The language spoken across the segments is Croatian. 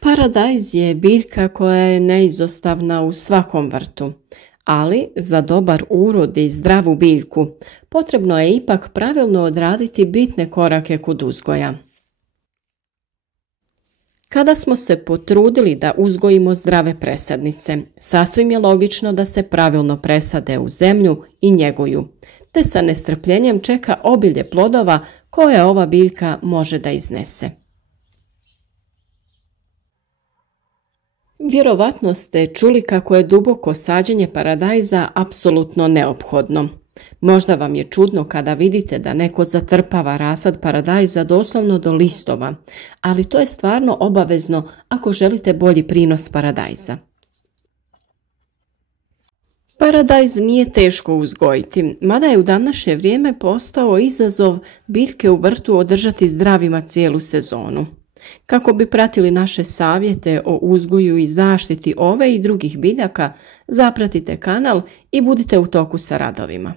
Paradajz je biljka koja je neizostavna u svakom vrtu, ali za dobar urod i zdravu biljku potrebno je ipak pravilno odraditi bitne korake kod uzgoja. Kada smo se potrudili da uzgojimo zdrave presadnice, sasvim je logično da se pravilno presade u zemlju i njeguju, te sa nestrpljenjem čeka obilje plodova koje ova biljka može da iznese. Vjerovatno ste čuli kako je duboko sađenje paradajza apsolutno neophodno. Možda vam je čudno kada vidite da neko zatrpava rasad paradajza doslovno do listova, ali to je stvarno obavezno ako želite bolji prinos paradajza. Paradajz nije teško uzgojiti, mada je u današnje vrijeme postao izazov biljke u vrtu održati zdravima cijelu sezonu. Kako bi pratili naše savjete o uzgoju i zaštiti ove i drugih biljaka, zapratite kanal i budite u toku sa radovima.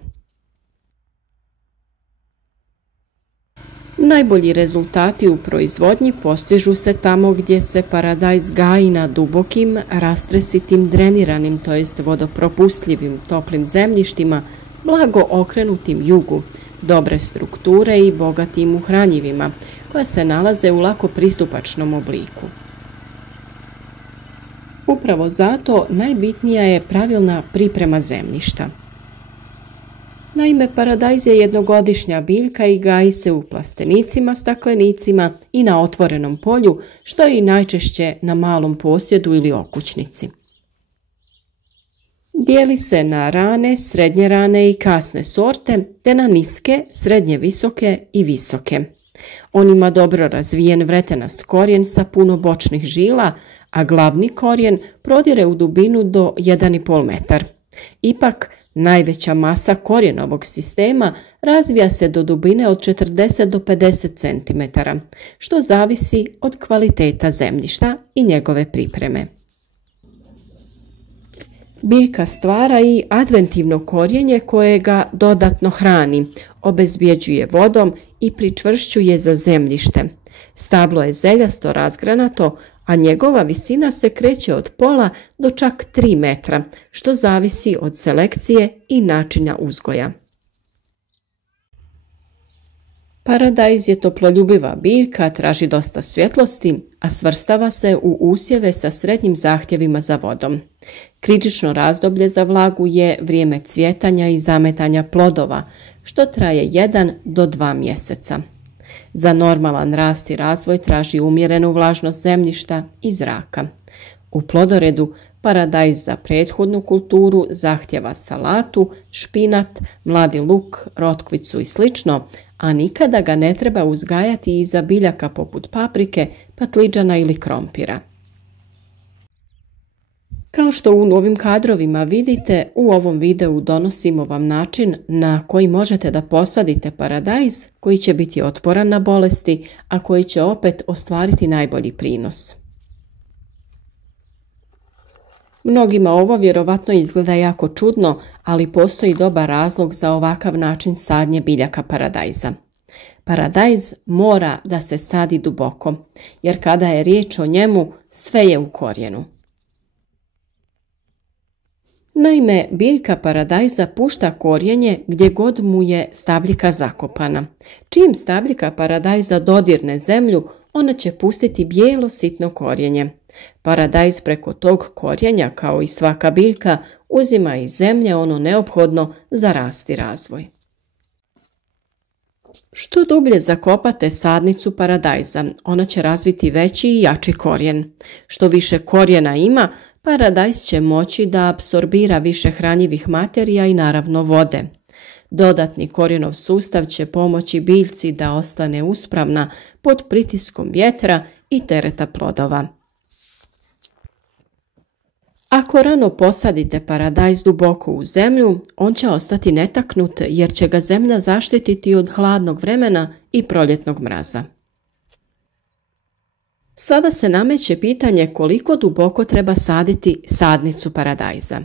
Najbolji rezultati u proizvodnji postižu se tamo gdje se paradajz gaji na dubokim, rastresitim, dreniranim, to jest vodopropustljivim toplim zemljištima, blago okrenutim jugu, dobre strukture i bogatim u hranjivima, koja se nalaze u lako pristupačnom obliku. Upravo zato najbitnija je pravilna priprema zemljišta. Naime, paradajz je jednogodišnja biljka i gaji se u plastenicima, staklenicima i na otvorenom polju, što je i najčešće na malom posjedu ili okućnici. Dijeli se na rane, srednje rane i kasne sorte, te na niske, srednje visoke i visoke. On ima dobro razvijen vretenast korijen sa puno bočnih žila, a glavni korijen prodire u dubinu do 1,5 metar. Ipak, najveća masa korijenovog sistema razvija se do dubine od 40 do 50 cm, što zavisi od kvaliteta zemljišta i njegove pripreme. Biljka stvara i adventivno korijenje koje ga dodatno hrani, obezbjeđuje vodom i pričvršćuje za zemljište. Stablo je zeljasto razgranato, a njegova visina se kreće od pola do čak 3 metra, što zavisi od selekcije i načina uzgoja. Paradajz je toploljubiva biljka, traži dosta svjetlosti, a svrstava se u usjeve sa srednjim zahtjevima za vodom. Kritično razdoblje za vlagu je vrijeme cvjetanja i zametanja plodova, što traje 1 do 2 mjeseca. Za normalan rast i razvoj traži umjerenu vlažnost zemljišta i zraka. U plodoredu paradajz za prethodnu kulturu zahtjeva salatu, špinat, mladi luk, rotkvicu i sl., a nikada ga ne treba uzgajati iza biljaka poput paprike, patliđana ili krompira. Kao što u novim kadrovima vidite, u ovom videu donosimo vam način na koji možete da posadite paradajz koji će biti otporan na bolesti, a koji će opet ostvariti najbolji prinos. Mnogima ovo vjerovatno izgleda jako čudno, ali postoji dobar razlog za ovakav način sadnje biljaka paradajza. Paradajz mora da se sadi duboko, jer kada je riječ o njemu, sve je u korijenu. Naime, biljka paradajza pušta korijenje gdje god mu je stabljika zakopana. Čim stabljika paradajza dodirne zemlju, ona će pustiti bijelo sitno korijenje. Paradajz preko tog korijenja, kao i svaka biljka, uzima iz zemlje ono neophodno za rast i razvoj. Što dublje zakopate sadnicu paradajza, ona će razviti veći i jači korijen. Što više korijena ima, paradajz će moći da apsorbira više hranjivih materija i naravno vode. Dodatni korijenov sustav će pomoći biljci da ostane uspravna pod pritiskom vjetra i tereta plodova. Ako rano posadite paradajz duboko u zemlju, on će ostati netaknut jer će ga zemlja zaštititi od hladnog vremena i proljetnog mraza. Sada se nameće pitanje koliko duboko treba saditi sadnicu paradajza.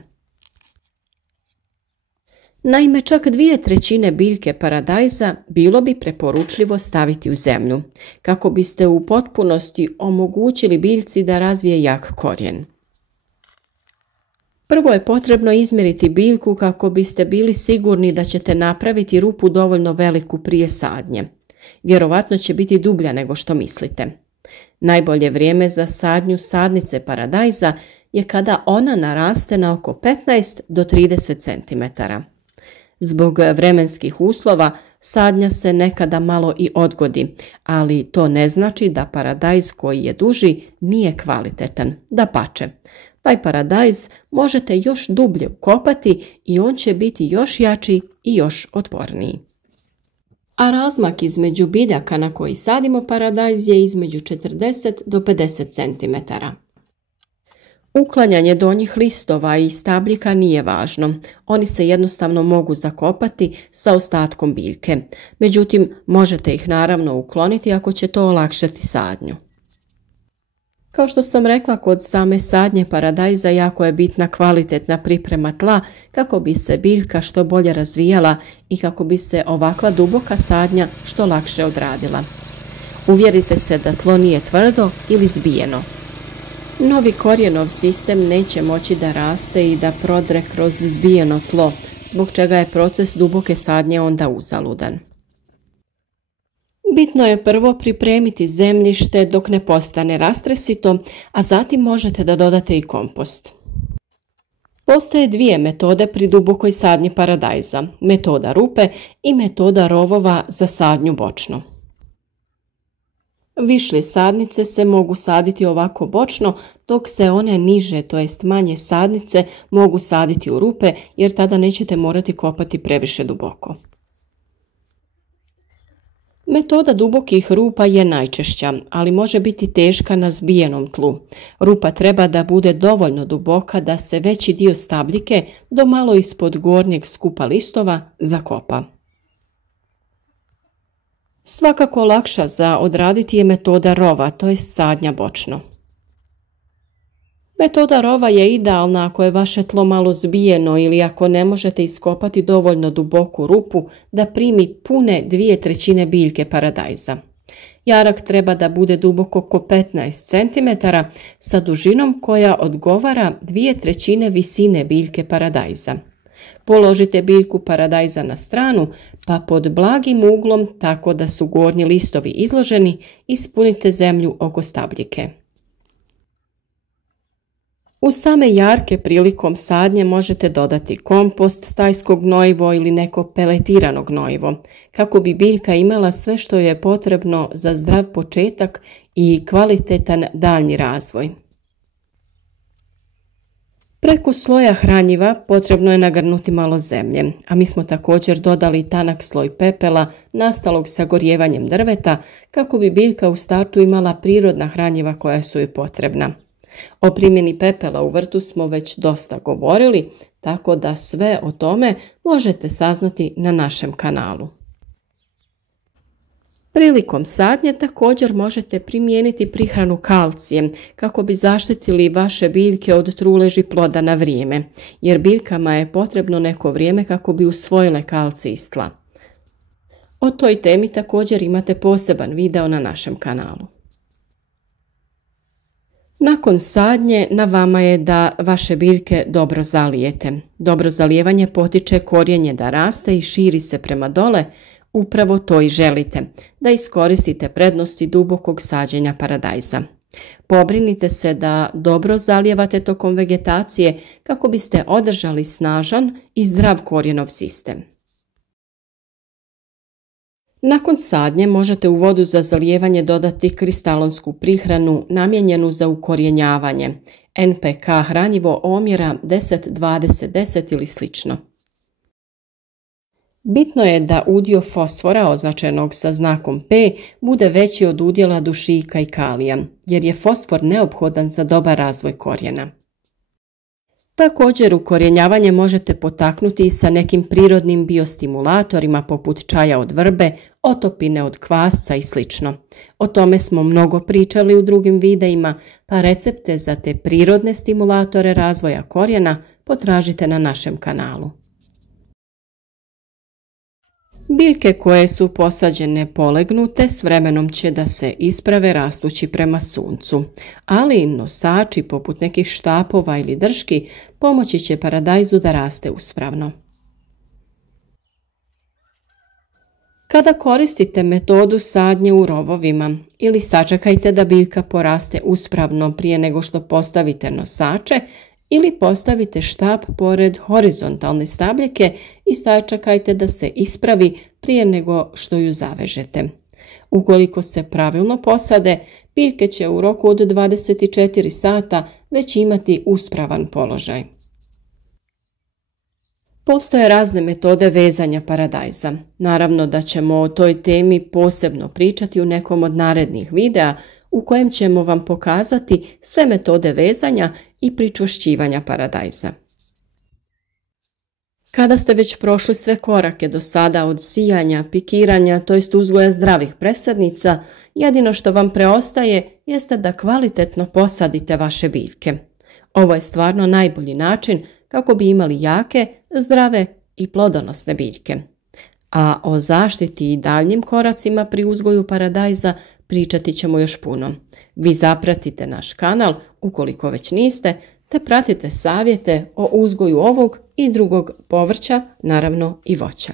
Naime, čak 2/3 biljke paradajza bilo bi preporučljivo staviti u zemlju, kako biste u potpunosti omogućili biljci da razvije jak korijen. Prvo je potrebno izmjeriti biljku kako biste bili sigurni da ćete napraviti rupu dovoljno veliku prije sadnje. Vjerovatno će biti dublja nego što mislite. Najbolje vrijeme za sadnju sadnice paradajza je kada ona naraste na oko 15 do 30 cm. Zbog vremenskih uslova sadnja se nekada malo i odgodi, ali to ne znači da paradajz koji je duži nije kvalitetan. Dapače, taj paradajz možete još dublje ukopati i on će biti još jači i još otporniji. A razmak između biljaka na koji sadimo paradajz je između 40 do 50 cm. Uklanjanje donjih listova i stabljika nije važno. Oni se jednostavno mogu zakopati sa ostatkom biljke. Međutim, možete ih naravno ukloniti ako će to olakšati sadnju. Kao što sam rekla, kod same sadnje paradajza jako je bitna kvalitetna priprema tla kako bi se biljka što bolje razvijala i kako bi se ovakva duboka sadnja što lakše odradila. Uvjerite se da tlo nije tvrdo ili zbijeno. Novi korijenov sistem neće moći da raste i da prodre kroz zbijeno tlo, zbog čega je proces duboke sadnje onda uzaludan. Bitno je prvo pripremiti zemljište dok ne postane rastresito, a zatim možete da dodate i kompost. Postoje dvije metode pri dubokoj sadnji paradajza, metoda rupe i metoda rovova za sadnju bočno. Višlje sadnice se mogu saditi ovako bočno, dok se one niže, to jest manje sadnice, mogu saditi u rupe jer tada nećete morati kopati previše duboko. Metoda dubokih rupa je najčešća, ali može biti teška na zbijenom tlu. Rupa treba da bude dovoljno duboka da se veći dio stabljike do malo ispod gornjeg skupa listova zakopa. Svakako lakša za odraditi je metoda rova, to je sadnja bočno. Metoda rova je idealna ako je vaše tlo malo zbijeno ili ako ne možete iskopati dovoljno duboku rupu da primi pune 2/3 biljke paradajza. Jarak treba da bude duboko oko 15 cm sa dužinom koja odgovara 2/3 visine biljke paradajza. Položite biljku paradajza na stranu pa pod blagim uglom tako da su gornji listovi izloženi ispunite zemlju oko stabljike. U same jarke prilikom sadnje možete dodati kompost, stajsko gnojivo ili neko peletirano gnojivo, kako bi biljka imala sve što je potrebno za zdrav početak i kvalitetan daljnji razvoj. Preko sloja hranjiva potrebno je nagrnuti malo zemlje, a mi smo također dodali tanak sloj pepela nastalog sagorjevanjem drveta kako bi biljka u startu imala prirodna hranjiva koja su joj potrebna. O primjeni pepela u vrtu smo već dosta govorili, tako da sve o tome možete saznati na našem kanalu. Prilikom sadnje također možete primijeniti prihranu kalcijem kako bi zaštitili vaše biljke od truleži ploda na vrijeme, jer biljkama je potrebno neko vrijeme kako bi usvojile kalcij iz tla. O toj temi također imate poseban video na našem kanalu. Nakon sadnje na vama je da vaše biljke dobro zalijete. Dobro zalijevanje potiče korijenje da raste i širi se prema dole. Upravo to i želite, da iskoristite prednosti dubokog sađenja paradajza. Pobrinite se da dobro zalijevate tokom vegetacije kako biste održali snažan i zdrav korijenov sistem. Nakon sadnje možete u vodu za zalijevanje dodati kristalonsku prihranu namijenjenu za ukorjenjavanje, NPK hranjivo omjera 10-20-10 ili slično. Bitno je da udio fosfora označenog sa znakom P bude veći od udjela dušika i kalija, jer je fosfor neophodan za dobar razvoj korijena. Također ukorjenjavanje možete potaknuti i sa nekim prirodnim biostimulatorima poput čaja od vrbe, otopine od kvasca i sl. O tome smo mnogo pričali u drugim videima, pa recepte za te prirodne stimulatore razvoja korijena potražite na našem kanalu. Biljke koje su posađene polegnute s vremenom će da se isprave rastući prema suncu, ali nosači poput nekih štapova ili drški pomoći će paradajzu da raste uspravno. Kada koristite metodu sadnje u rovovima ili sačekajte da biljka poraste uspravno prije nego što postavite nosače, ili postavite štap pored horizontalne stabljike i sačekajte da se ispravi prije nego što ju zavežete. Ukoliko se pravilno posade, biljke će u roku od 24 sata već imati uspravan položaj. Postoje razne metode vezanja paradajza. Naravno da ćemo o toj temi posebno pričati u nekom od narednih videa u kojem ćemo vam pokazati sve metode vezanja i pričvršćivanja paradajza. Kada ste već prošli sve korake do sada od sijanja, pikiranja, to jest uzgoja zdravih presadnica, jedino što vam preostaje jeste da kvalitetno posadite vaše biljke. Ovo je stvarno najbolji način kako bi imali jake, zdrave i plodonosne biljke. A o zaštiti i daljnjim koracima pri uzgoju paradajza pričati ćemo još puno. Vi zapratite naš kanal ukoliko već niste, te pratite savjete o uzgoju ovog i drugog povrća, naravno i voća.